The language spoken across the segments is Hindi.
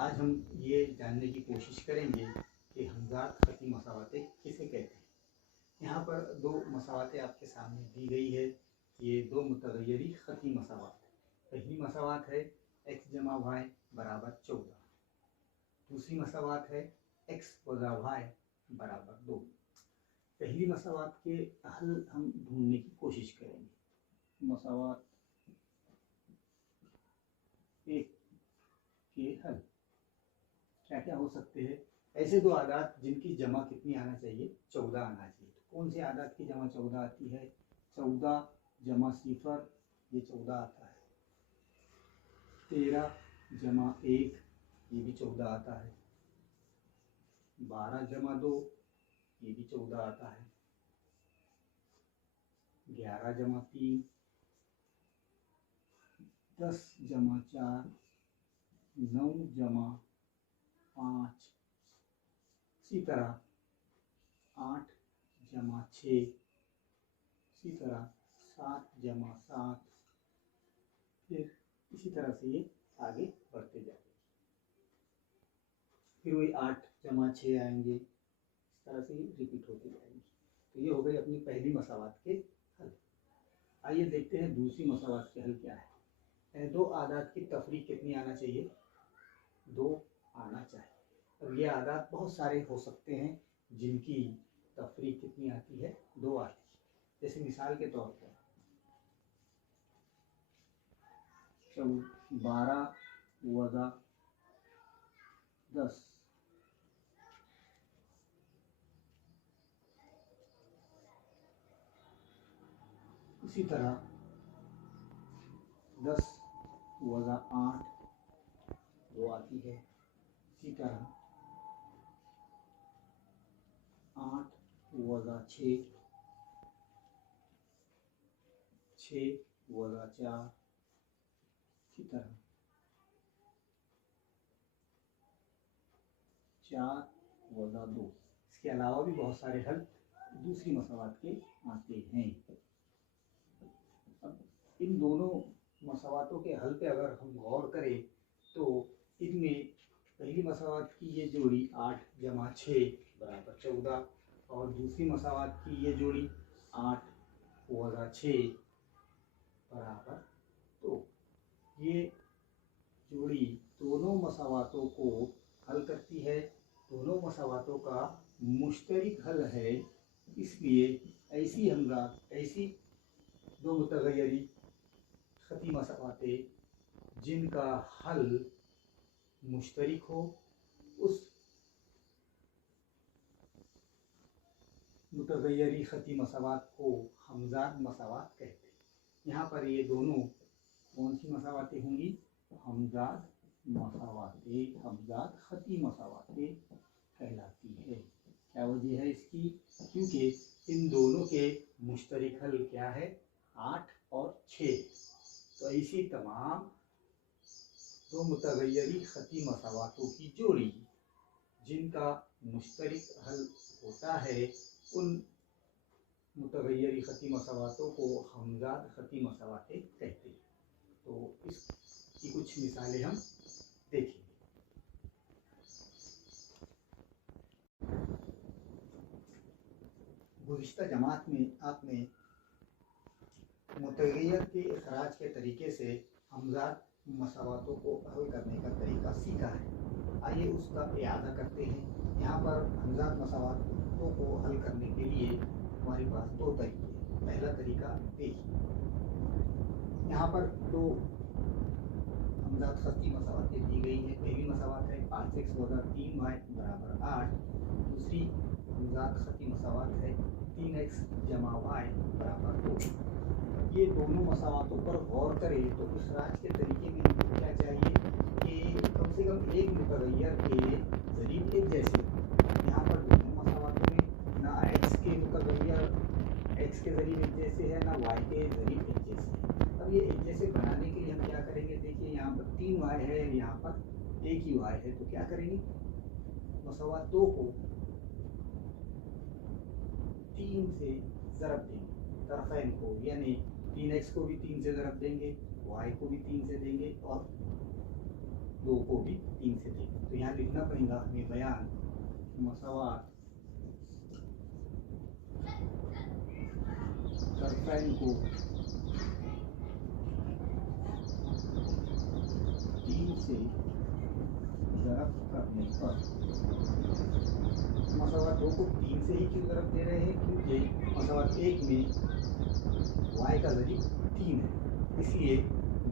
आज हम ये जानने की कोशिश करेंगे कि हमज़ात ख़ती मसावातें किसे कहते हैं। यहाँ पर दो मसावातें आपके सामने दी गई है। ये दो मुतग़य्यरी ख़ती मसावात। पहली मसावात है x जमा y बराबर 14। दूसरी मसावात है x वज़ा y बराबर 2। पहली मसावात के हल हम ढूंढने की कोशिश करेंगे। मसावात एक के हल क्या क्या हो सकते हैं। ऐसे दो आदात जिनकी जमा कितनी आना चाहिए, 14 आना चाहिए। तो कौन से आदात की जमा 14 आती है? 14 जमा 0 ये 14 आता है। 13 जमा 1 ये भी 14 आता है। 12 जमा 2 ये भी 14 आता है। 11 जमा 3, 10 जमा 4, 9 जमा 5, इसी तरह 8 जमा 6, इसी तरह 7 जमा 7, फिर इसी तरह से ये आगे बढ़ते जाएंगे। फिर वही 8 जमा 6 आएंगे, इस तरह से ये रिपीट होते जाएंगे। तो ये हो गई अपनी पहली मसावात के हल। आइए देखते हैं दूसरी मसावात के हल क्या है। दो आदात की तफरीक कितनी आना चाहिए? 2 आना चाहिए। अब ये आदात बहुत सारे हो सकते हैं जिनकी तफरीक कितनी आती है? 2 आती है। जैसे मिसाल के तौर पर 12 वज़ा 10, इसी तरह 10 वज़ा 8 2 आती है। इसी तरह 8 वज़ा 6, 6 वज़ा 4, इसी तरह 4 वज़ा 2। इसके अलावा भी बहुत सारे हल दूसरी मसावात के आते हैं। अब इन दोनों मसावातों के हल पे अगर हम गौर करें तो इनमें पहली मसावात की ये जोड़ी 8 जमा 6 बराबर 14 और दूसरी मसावात की ये जोड़ी 8 वज़ा 6 बराबर 2। ये जोड़ी दोनों मसावातों को हल करती है, दोनों मसावातों का मुश्तरक हल है। इसलिए ऐसी हमज़ात, ऐसी दो मुतग़य्यरी ख़ती मसावातें जिनका हल मुश्तरक हो, उस मुतग़य्यरी ख़ती मसावात को हमज़ात मसावात कहते हैं। यहाँ पर ये दोनों कौन सी मसावातें होंगी? हमज़ात मसावातें, हमज़ात ख़ती मसावातें कहलाती है। क्या वजह है इसकी? क्योंकि इन दोनों के मुश्तरक हल क्या है? 8 और 6। तो ऐसी तमाम दो मुतग़य्यरी ख़ती मसावातों की जोड़ी जिनका मुश्तरक हल होता है, उन मुतग़य्यरी ख़ती मसावातों को हमज़ात ख़ती मसावातें कहते हैं। तो इसकी कुछ मिसालें हम देखेंगे। गुज़िश्ता जमात में आपने मुतग़य्यर के इखराज के तरीके से हमज़ात मसावातों को हल करने का तरीका सीखा है। आइए उसका इआदा करते हैं। यहाँ पर हमज़ात मसावातों को हल करने के लिए हमारे पास दो तरीके हैं। पहला तरीका देखिए, यहाँ पर दो हमज़ात ख़ती मसावातें दी गई हैं। पहली मसावात है 5x वज़ा 3y बराबर 8। दूसरी हमज़ात ख़ती मसावात है 3x जमा y बराबर 2। ये दोनों मसावातों पर गौर करें तो इखराज के तरीके में हमको क्या चाहिए कि कम से कम एक मुतग़य्यर के ज़रीब एक जैसे। यहाँ पर दोनों मसावातों में ना x के मुतग़य्यर x के ज़रीब एक जैसे है, ना y के ज़रीब एक जैसे है। अब ये एक जैसे बनाने के लिए हम क्या करेंगे? देखिए यहाँ पर 3y है, यहाँ पर एक ही y है। तो क्या करेंगे? मसावातों को 3 से ज़रब देंगे, तरफ़ैन को, यानी 3x को भी 3 से ज़रब देंगे, y को भी 3 से देंगे और 2 को भी 3 से दें। तो यहाँ लिखना पड़ेगा हमें बयान मसावात तरफ़ैन को 3 से ज़रब करने पर। मसावात 2 को 3 से ही क्यों ज़रब दे रहे हैं? क्योंकि मसावात 1 में y का ज़रिब 3 है, इसलिए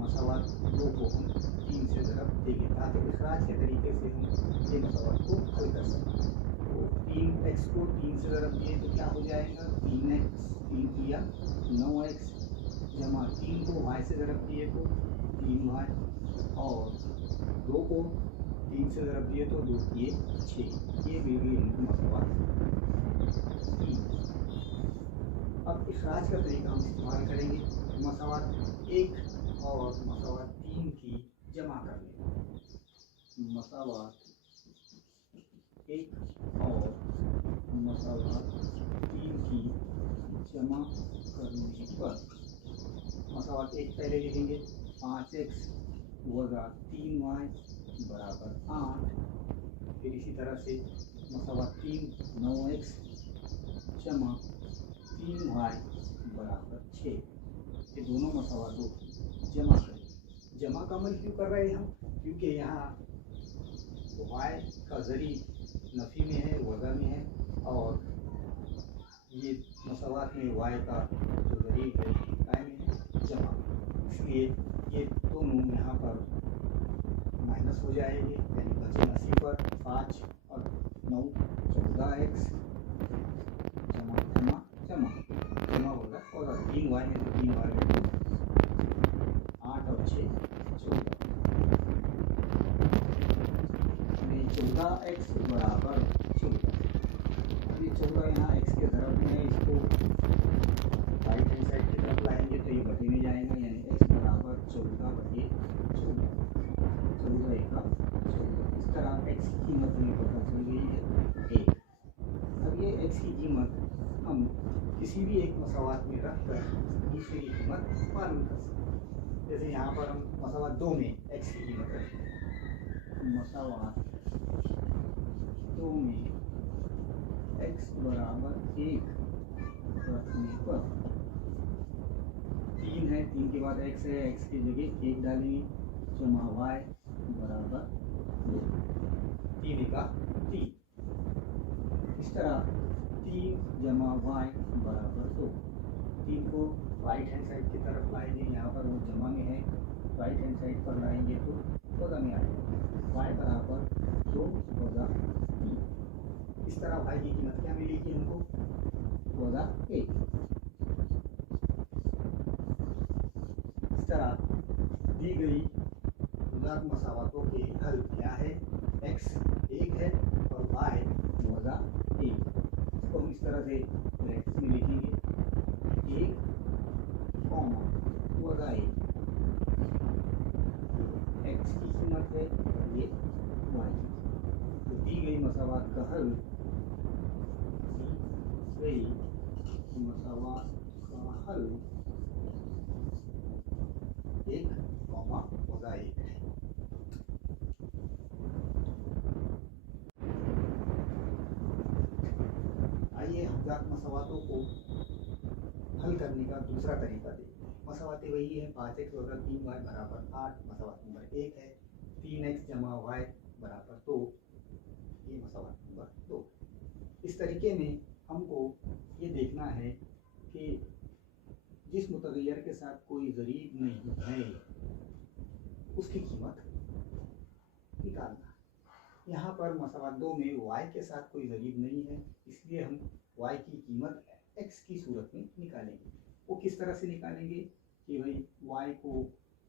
मसावात 2 को हम 3 से ज़रब देंगे ताकि इखराज के तरीके से हम ये मसावात को हल कर सकें। तो 3x को 3 से ज़रब दिए तो क्या हो जाएगा? 3x 3 किया 9x जमा 3 को y से ज़रब दिए तो 3y और 2 को 3 से ज़रब दिए तो 2 किए 6। ये भी मसावात 3। अब इखराज का तरीका हम इस्तेमाल करेंगे। मसावात 1 और मसावात 3 की जमा कर लें। मसावात 1 और मसावात 3 की जमा करने पर मसावात 1 पहले लिखेंगे 5x वज़ा 3y बराबर 8। फिर इसी तरह से मसावात 3 9x जमा 3y बराबर 6। ये दोनों मसावातों की जमा करें। जमा का अमल क्यों कर रहे हैं हम? क्योंकि यहाँ y का ज़रिब नफ़ी में है, वज़ा में है, और ये मसावात में y का जो ज़रिब है काय में है, जमा। इसलिए ये दोनों यहाँ पर माइनस हो जाएंगे, यानी बचे नसी पर 5 और 9 14x जमा जमा जमा जमा होगा और 3y में तो 3y में 8 और 6 14। 14x बराबर 14। अब ये 14 यहाँ x के तरफ में है, इसको राइट हैंड साइड की तरफ लाएंगे तो ये बटे में जाएगा, यानी x बराबर 14 बटे 14 14 एका 14। इस तरह x की कीमत हमें पता चल गई है 1। अब ये x की कीमत हम किसी भी एक मसावात में रख कर दूसरे की कीमत मालूम कर सकते हैं। जैसे यहाँ पर हम मसावात 2 में x की कीमत रखें। मसावात 2 में x बराबर 1 रखने पर 3 है, 3 के बाद x है, x की जगह 1 डालेंगे जमा y बराबर 2। 3 का 3। इस तरह 3 जमा y बराबर 2। 3 को राइट हैंड साइड की तरफ लाएंगे, यहाँ पर वो जमा में है, राइट हैंड साइड पर लाएंगे तो वज़ा में आएगा, y बराबर 2 वज़ा 3। इस तरह y की कीमत क्या मिलेगी हमको? वज़ा 1। इस तरह दी गई गुणांक मसावातों के हल क्या है? x 1 है और y वज़ा 1। इसको हम इस तरह से ब्रैकेट में लिखेंगे 1 कॉमा वज़ा 1। x की कीमत है और ये y। तो दी गई मसावात का हल, दी गई मसावात का हल 1 कॉमा वज़ा 1 है। आइए हमजात मसावातों को हल करने का दूसरा तरीका देखते हैं। मसावातें वही है, 5x वज़ा 3y बराबर 8। मसावात नंबर 1 है 3x जमा y बराबर 2। ये मसावात नंबर 2। इस तरीके में हमको ये देखना है कि जिस मुतग़य्यर के साथ कोई ज़रीब नहीं है उसकी कीमत निकालना। यहाँ पर मसावात 2 में y के साथ कोई ज़रीब नहीं है, इसलिए हम y की कीमत x की सूरत में निकालेंगे। वो किस तरह से निकालेंगे कि भाई y को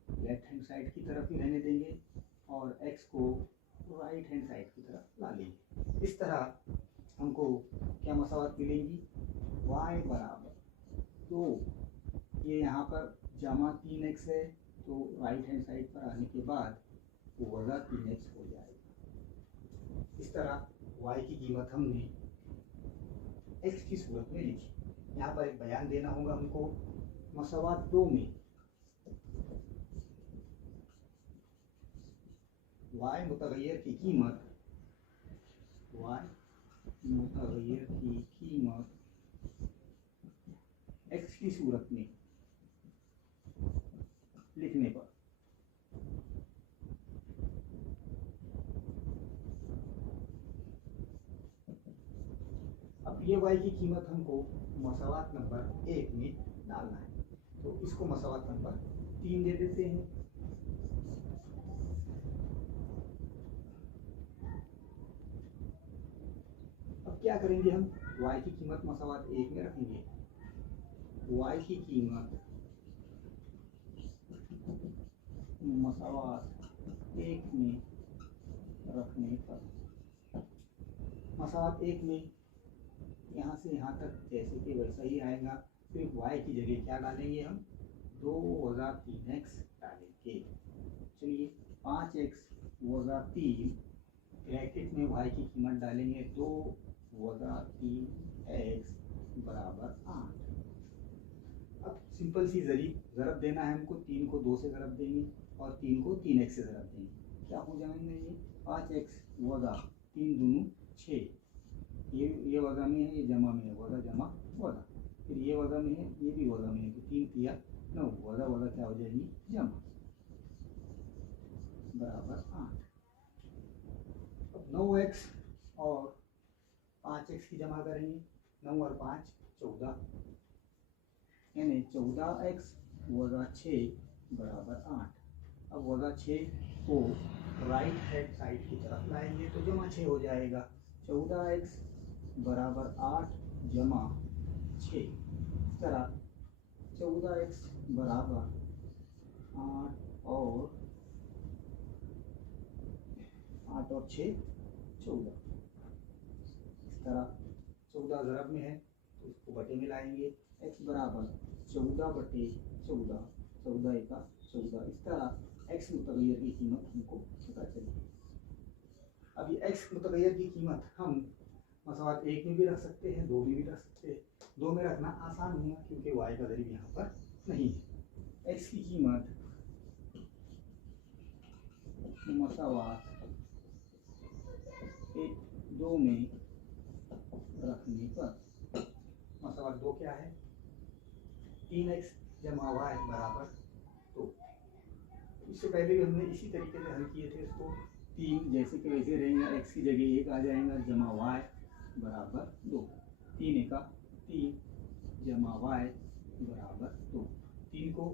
लेफ्ट हैंड साइड की तरफ ही रहने देंगे और x को राइट हैंड साइड की तरफ ला लेंगे। इस तरह हमको क्या मसावात मिलेंगी? y बराबर 2, ये यहाँ पर जमा 3x है तो राइट हैंड साइड पर आने के बाद वो वज़ा 3x हो जाएगा। इस तरह y की कीमत हमने x की सूरत में लिखी। यहाँ पर एक बयान देना होगा हमको। मसावात 2 में वाई मुतगय्यर की कीमत, वाई मुतगय्यर की कीमत एक्स की सूरत में लिखने पर अब ये वाई की कीमत हमको मसावात नंबर 1 में डालना है, तो इसको मसावात नंबर 3 दे देते हैं। अब क्या करेंगे हम, y की कीमत मसावात 1 में रखेंगे, y की कीमत मसावात 1 में रखने पर, मसावात 1 में यहाँ से यहाँ तक जैसे कि वैसा ही आएगा। फिर y की जगह क्या डालेंगे हम, 2 + 3x डालेंगे। चलिए 5x + 3 ब्रैकेट में y की कीमत डालेंगे, 2 + 3x = 8। अब सिंपल सी ज़रब देना है हमको, 3 को 2 से ज़रब देंगे और 3 को 3x से ज़रब देंगे। क्या हो जाएंगे ये, 5x - 3 दूनी 6, ये वज़ा में है, ये जमा में है, वज़ा जमा वज़ा, फिर ये वज़ा में है, ये भी वज़ा में है, तो 3 × 9, वज़ा वज़ा क्या हो जाएगी, जमा बराबर 8। अब 9x और 5x की जमा करेंगे, 9 और 5 14, यानी 14x - 6 = 8। अब -6 को राइट हैंड साइड की तरफ लाएंगे तो जमा 6 हो जाएगा, 14x = 8 जमा 6। इस तरह 14x = 8 और 8 और 6 14। इस तरह 14 ज़रब में है तो इसको बटे में लाएंगे, x बराबर 14/14, 14 × 14। इस तरह x मुतगय्यर की कीमत हमको पता चली। अब ये x मुतगय्यर की कीमत हम मसावात 1 में भी रख सकते हैं, 2 में भी रख सकते हैं। 2 में रखना आसान होगा क्योंकि y का ज़रिब यहाँ पर नहीं है। x की कीमत मसावात 2 में रखने पर, मसावात 2 क्या है, 3x जमा y बराबर 2। इससे पहले भी हमने इसी तरीके से हल किए थे इसको, 3 जैसे कि वैसे रहेंगे, x की जगह 1 आ जाएगा, जमा y बराबर 2, 3 × 3 जमा y बराबर 2। 3 को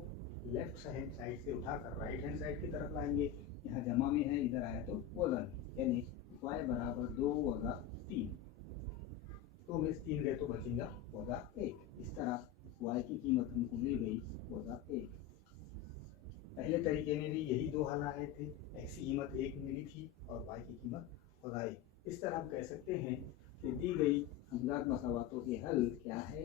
लेफ्ट हैंड साइड से उठाकर राइट हैंड साइड की तरफ लाएंगे, यहाँ जमा में है, इधर आया तो वज़न, यानी y बराबर 2 + 3, 2 में 3 गए तो बचेगा -1। इस तरह y की कीमत हमको मिल गई -1। पहले तरीके में भी यही 2 हल आए थे, x की कीमत 1 मिली थी और y की कीमत -1। इस तरह हम कह सकते हैं कि दी गई हमजात मसावातों के हल क्या है,